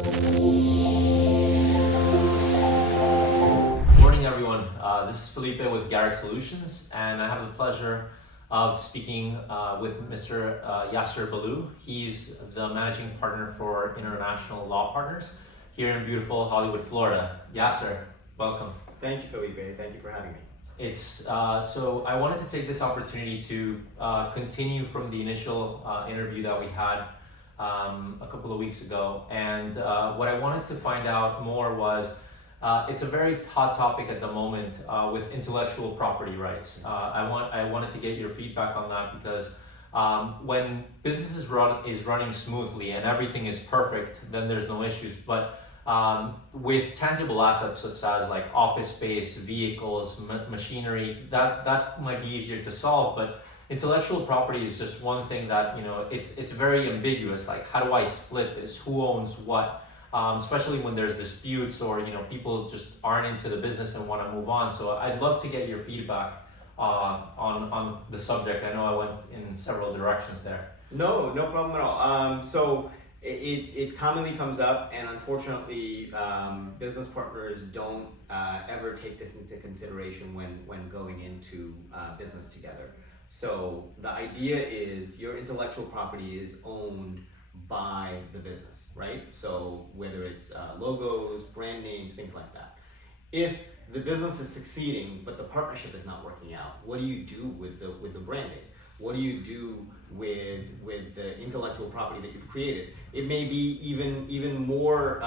Morning, everyone. This is Felipe with Garrick Solutions, and I have the pleasure of speaking with Mr. Yasir Billoo. He's the managing partner for International Law Partners here in beautiful Hollywood, Florida. Yasir, welcome. Thank you, Felipe. Thank you for having me. It's so I wanted to take this opportunity to continue from the initial interview that we had a couple of weeks ago, and what I wanted to find out more was it's a very hot topic at the moment with intellectual property rights. I wanted to get your feedback on that because when business is running smoothly and everything is perfect, then there's no issues. But with tangible assets such as like office space, vehicles, machinery, that might be easier to solve. But intellectual property is just one thing that, it's very ambiguous. Like, how do I split this? Who owns what? Especially when there's disputes or people just aren't into the business and want to move on. So I'd love to get your feedback on the subject. I know I went in several directions there. No problem at all. So it commonly comes up, and unfortunately, business partners don't ever take this into consideration when going into business together. So the idea is your intellectual property is owned by the business, right? So whether it's logos, brand names, things like that. If the business is succeeding but the partnership is not working out, what do you do with the branding? What do you do with the intellectual property that you've created? It may be even more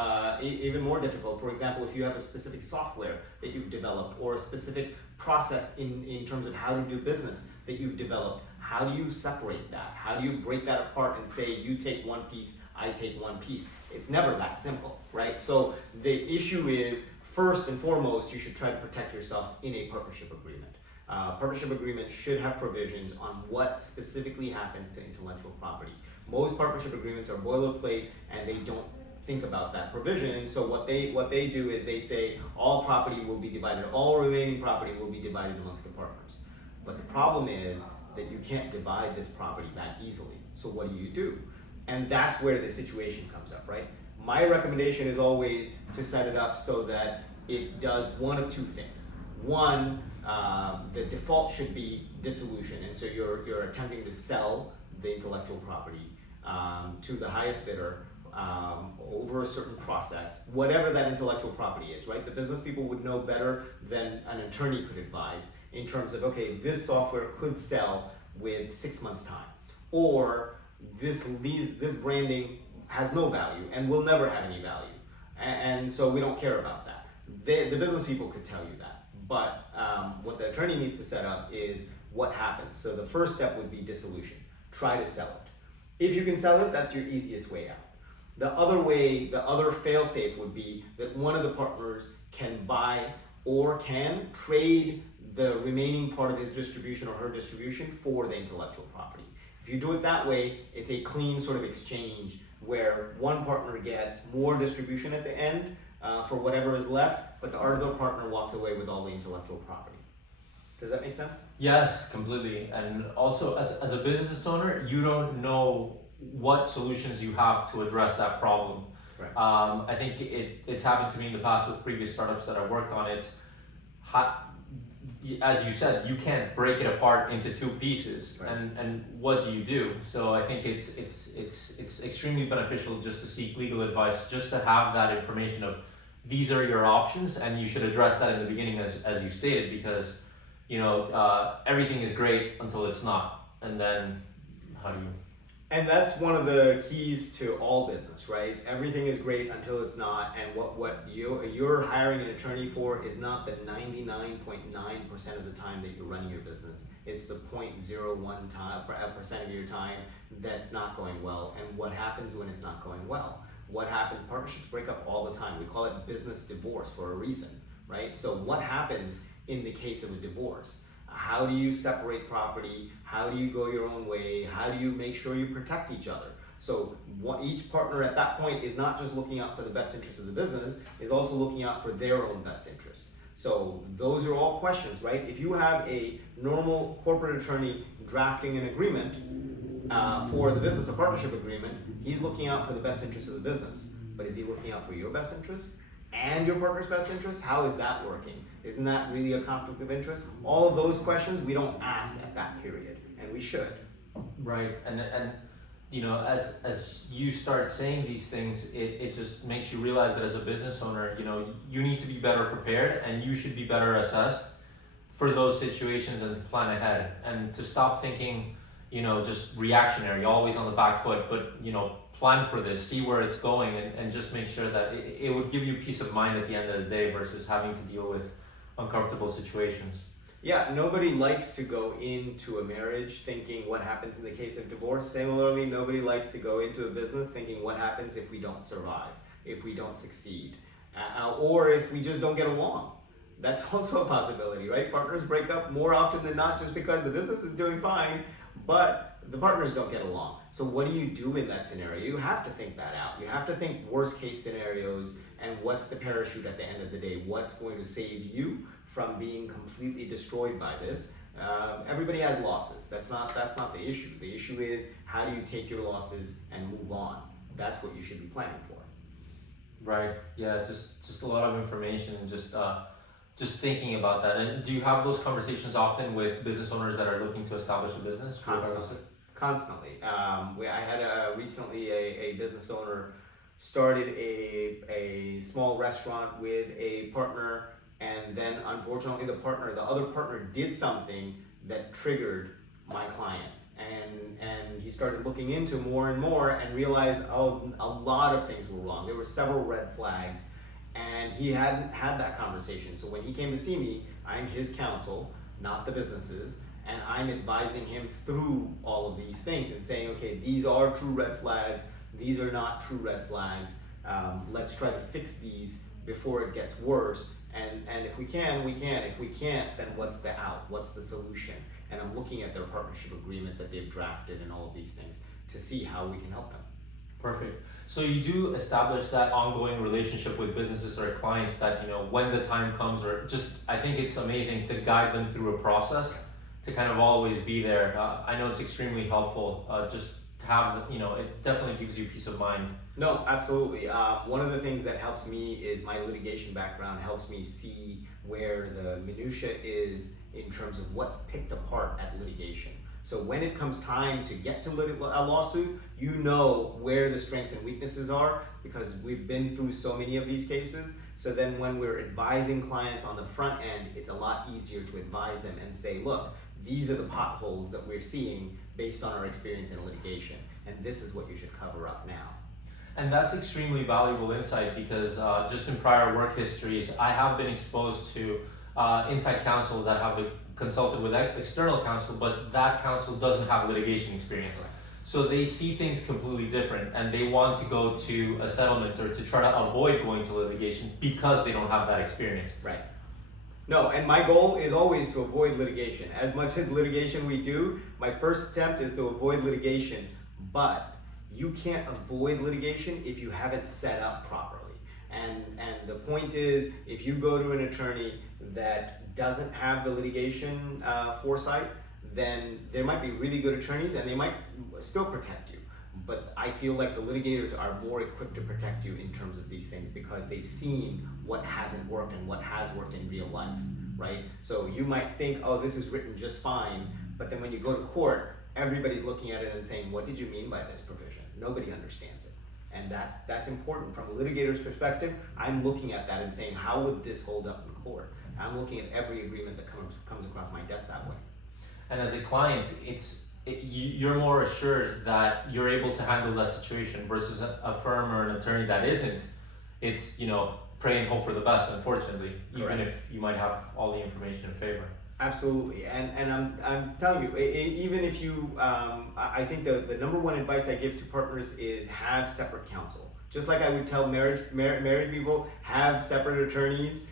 difficult. For example, if you have a specific software that you've developed or a specific process in terms of how to do business that you've developed, how do you separate that? How do you break that apart and say you take one piece, I take one piece? It's never that simple, right? So the issue is, first and foremost, you should try to protect yourself in a partnership agreement. Partnership agreement should have provisions on what specifically happens to intellectual property. Most partnership agreements are boilerplate and they don't think about that provision. So what they do is they say all property will be divided, all remaining property will be divided amongst the partners. But the problem is that you can't divide this property that easily. So what do? And that's where the situation comes up, right? My recommendation is always to set it up so that it does one of two things. One, the default should be dissolution, and so you're attempting to sell the intellectual property to the highest bidder over a certain process, whatever that intellectual property is, right? The business people would know better than an attorney could advise in terms of, okay, this software could sell with 6 months time, or this branding has no value and will never have any value, and so we don't care about that. The business people could tell you that, but what the attorney needs to set up is what happens. So the first step would be dissolution. Try to sell it. If you can sell it, that's your easiest way out. The other fail-safe would be that one of the partners can buy or can trade the remaining part of his distribution or her distribution for the intellectual property. If you do it that way, it's a clean sort of exchange where one partner gets more distribution at the end for whatever is left, but the other partner walks away with all the intellectual property. Does that make sense? Yes, completely. And also, as a business owner, you don't know what solutions you have to address that problem. Right. I think it's happened to me in the past with previous startups that I've worked on. As you said, you can't break it apart into two pieces, right. and what do? So I think it's extremely beneficial just to seek legal advice, just to have that information of these are your options, and you should address that in the beginning as you stated, because everything is great until it's not, and then how do you? And that's one of the keys to all business, right? Everything is great until it's not, and what you're hiring an attorney for is not the 99.9% of the time that you're running your business. It's the 0.01% of your time that's not going well. And what happens when it's not going well? What happens? Partnerships break up all the time. We call it business divorce for a reason, right? So what happens in the case of a divorce? How do you separate property? How do you go your own way? How do you make sure you protect each other? So each partner at that point is not just looking out for the best interest of the business, is also looking out for their own best interest. So those are all questions, right? If you have a normal corporate attorney drafting an agreement for the business, a partnership agreement, he's looking out for the best interest of the business. but is he looking out for your best interest and your partner's best interest? How is that working? Isn't that really a conflict of interest? All of those questions we don't ask at that period, and we should. Right, and as you start saying these things, it just makes you realize that as a business owner, you need to be better prepared and you should be better assessed for those situations and to plan ahead and to stop thinking, just reactionary, always on the back foot, but plan for this, see where it's going, and just make sure that it would give you peace of mind at the end of the day versus having to deal with uncomfortable situations. Yeah, nobody likes to go into a marriage thinking what happens in the case of divorce. Similarly, nobody likes to go into a business thinking what happens if we don't survive, if we don't succeed, or if we just don't get along. That's also a possibility, right? Partners break up more often than not just because the business is doing fine, but the partners don't get along. So what do you do in that scenario? You have to think that out. You have to think worst case scenarios and what's the parachute at the end of the day? What's going to save you from being completely destroyed by this? Everybody has losses. That's not the issue. The issue is how do you take your losses and move on? That's what you should be planning for. Right. Yeah. Just a lot of information and just thinking about that. And do you have those conversations often with business owners that are looking to establish a business? Constantly. I had recently a business owner started a small restaurant with a partner, and then unfortunately the other partner did something that triggered my client, and he started looking into more and more and realized a lot of things were wrong. There were several red flags, and he hadn't had that conversation. So when he came to see me, I'm his counsel, not the business's, and I'm advising him through all of these things and saying, okay, these are true red flags, these are not true red flags. Let's try to fix these before it gets worse. And if we can, we can. If we can't, then what's the out? What's the solution? And I'm looking at their partnership agreement that they've drafted and all of these things to see how we can help them. Perfect. So you do establish that ongoing relationship with businesses or clients that, when the time comes, or just, I think it's amazing to guide them through a process to kind of always be there. I know it's extremely helpful just to have, it definitely gives you peace of mind. No, absolutely. One of the things that helps me is my litigation background helps me see where the minutia is in terms of what's picked apart at litigation. So when it comes time to get to a lawsuit, you know where the strengths and weaknesses are because we've been through so many of these cases. So then when we're advising clients on the front end, it's a lot easier to advise them and say, look, these are the potholes that we're seeing based on our experience in litigation, and this is what you should cover up now. And that's extremely valuable insight because just in prior work histories, I have been exposed to inside counsel that have consulted with external counsel, but that counsel doesn't have litigation experience. Right. So they see things completely different and they want to go to a settlement or to try to avoid going to litigation because they don't have that experience. Right. No, and my goal is always to avoid litigation. As much as litigation we do, my first attempt is to avoid litigation, but you can't avoid litigation if you haven't set up properly. And the point is, if you go to an attorney that doesn't have the litigation foresight, then there might be really good attorneys and they might still protect you. But I feel like the litigators are more equipped to protect you in terms of these things because they've seen what hasn't worked and what has worked in real life, right? So you might think, oh, this is written just fine, but then when you go to court, everybody's looking at it and saying, what did you mean by this provision? Nobody understands it. And that's important from a litigator's perspective. I'm looking at that and saying, how would this hold up in court? I'm looking at every agreement that comes across my desk that way. And as a client, you're more assured that you're able to handle that situation versus a firm or an attorney that isn't. It's, pray and hope for the best, unfortunately, Correct. Even if you might have all the information in favor. Absolutely, and I'm telling you, even if you, I think the number one advice I give to partners is have separate counsel. Just like I would tell married people, have separate attorneys,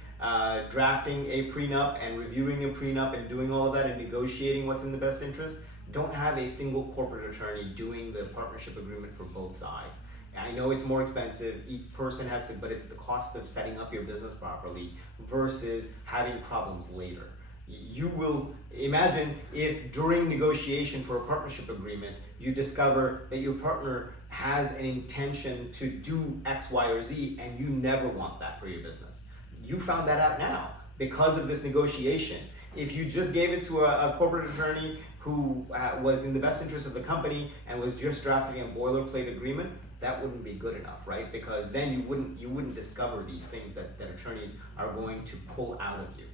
drafting a prenup and reviewing a prenup and doing all of that and negotiating what's in the best interest. Don't have a single corporate attorney doing the partnership agreement for both sides. I know it's more expensive, each person has to, but it's the cost of setting up your business properly versus having problems later. You will imagine if during negotiation for a partnership agreement, you discover that your partner has an intention to do X, Y, or Z, and you never want that for your business. You found that out now because of this negotiation. If you just gave it to a corporate attorney who was in the best interest of the company and was just drafting a boilerplate agreement, that wouldn't be good enough, right? Because then you wouldn't discover these things that attorneys are going to pull out of you.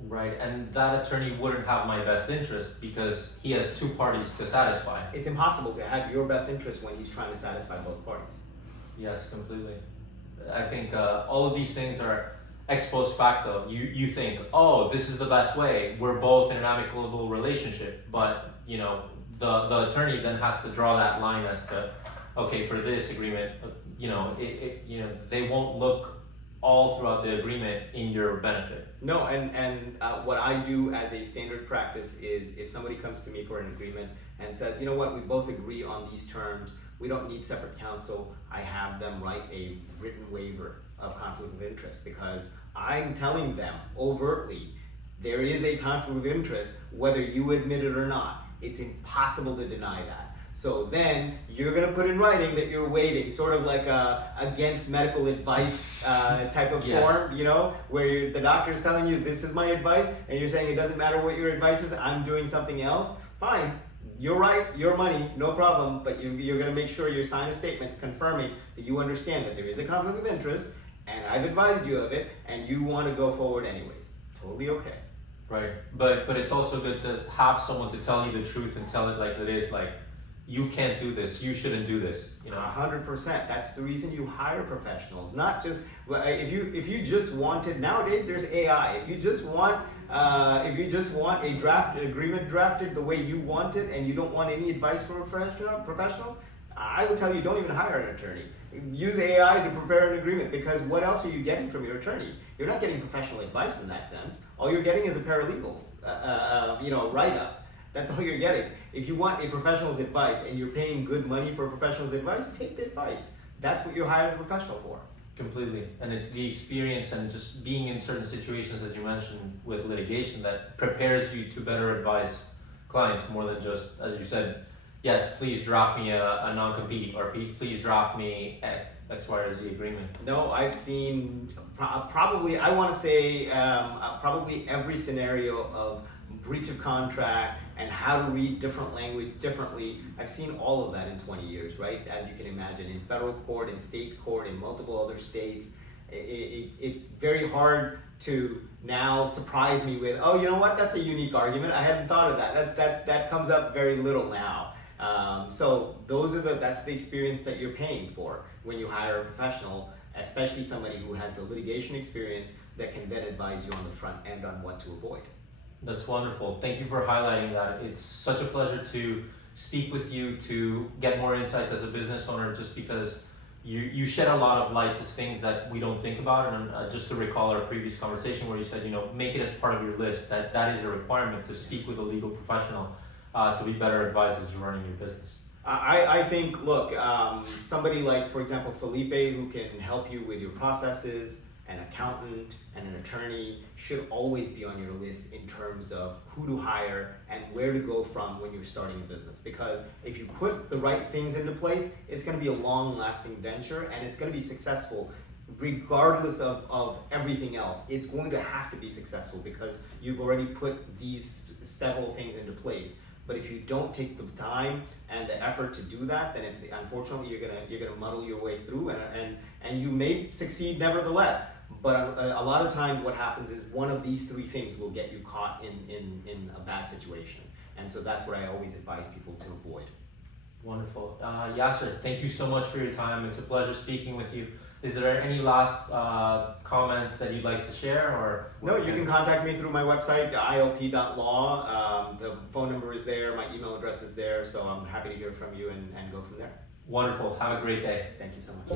Right, and that attorney wouldn't have my best interest because he has two parties to satisfy. It's impossible to have your best interest when he's trying to satisfy both parties. Yes, completely. I think all of these things are ex post facto. You think, oh, this is the best way. We're both in an amicable relationship, but you know, the attorney then has to draw that line as to, okay, for this agreement, you know, they won't look all throughout the agreement in your benefit. No, and what I do as a standard practice is if somebody comes to me for an agreement and says, you know what, we both agree on these terms, we don't need separate counsel, I have them write a written waiver of conflict of interest, because I'm telling them overtly there is a conflict of interest whether you admit it or not. It's impossible to deny that. So then you're going to put in writing that you're waiving, sort of like a against medical advice type of Yes. form, you know, where the doctor is telling you this is my advice, and you're saying it doesn't matter what your advice is, I'm doing something else. Fine, you're right, your money, no problem, but you're going to make sure you sign a statement confirming that you understand that there is a conflict of interest, and I've advised you of it, and you want to go forward anyways. Totally okay. Right, but it's also good to have someone to tell you the truth and tell it like it is. Like, you can't do this, you shouldn't do this, you know. 100%. That's the reason you hire professionals. Not just if you just wanted, nowadays there's AI. If you just want a draft agreement drafted the way you want it, and you don't want any advice from a professional, I would tell you don't even hire an attorney. Use AI to prepare an agreement, because what else are you getting from your attorney? You're not getting professional advice in that sense. All you're getting is a paralegal's write-up. That's all you're getting. If you want a professional's advice and you're paying good money for a professional's advice, take the advice. That's what you're hiring a professional for. Completely, and it's the experience and just being in certain situations, as you mentioned, with litigation, that prepares you to better advise clients more than just, as you said, yes, please draft me a non-compete, or please draft me X, Y, or Z agreement. No, I've seen probably, I want to say, probably every scenario of breach of contract and how to read different language differently. I've seen all of that in 20 years, right? As you can imagine, in federal court, in state court, in multiple other states. It's very hard to now surprise me with, oh, you know what, that's a unique argument. I hadn't thought of that. That comes up very little now. So that's the experience that you're paying for when you hire a professional, especially somebody who has the litigation experience that can then advise you on the front end on what to avoid. That's wonderful. Thank you for highlighting that. It's such a pleasure to speak with you, to get more insights as a business owner, just because you shed a lot of light to things that we don't think about. And just to recall our previous conversation where you said, you know, make it as part of your list, that is a requirement to speak with a legal professional to be better advised as you're running your business. I think, look, somebody like, for example, Felipe, who can help you with your processes, an accountant and an attorney should always be on your list in terms of who to hire and where to go from when you're starting a business. Because if you put the right things into place, it's going to be a long-lasting venture, and it's going to be successful regardless of everything else. It's going to have to be successful because you've already put these several things into place. But if you don't take the time and the effort to do that, then it's unfortunately you're gonna muddle your way through, and you may succeed nevertheless. But a lot of times what happens is one of these three things will get you caught in a bad situation. And so that's what I always advise people to avoid. Wonderful. Yasir, thank you so much for your time. It's a pleasure speaking with you. Is there any last comments that you'd like to share? Or no, you can contact me through my website, ilp.law. The phone number is there, my email address is there, so I'm happy to hear from you and go from there. Wonderful. Have a great day. Thank you so much.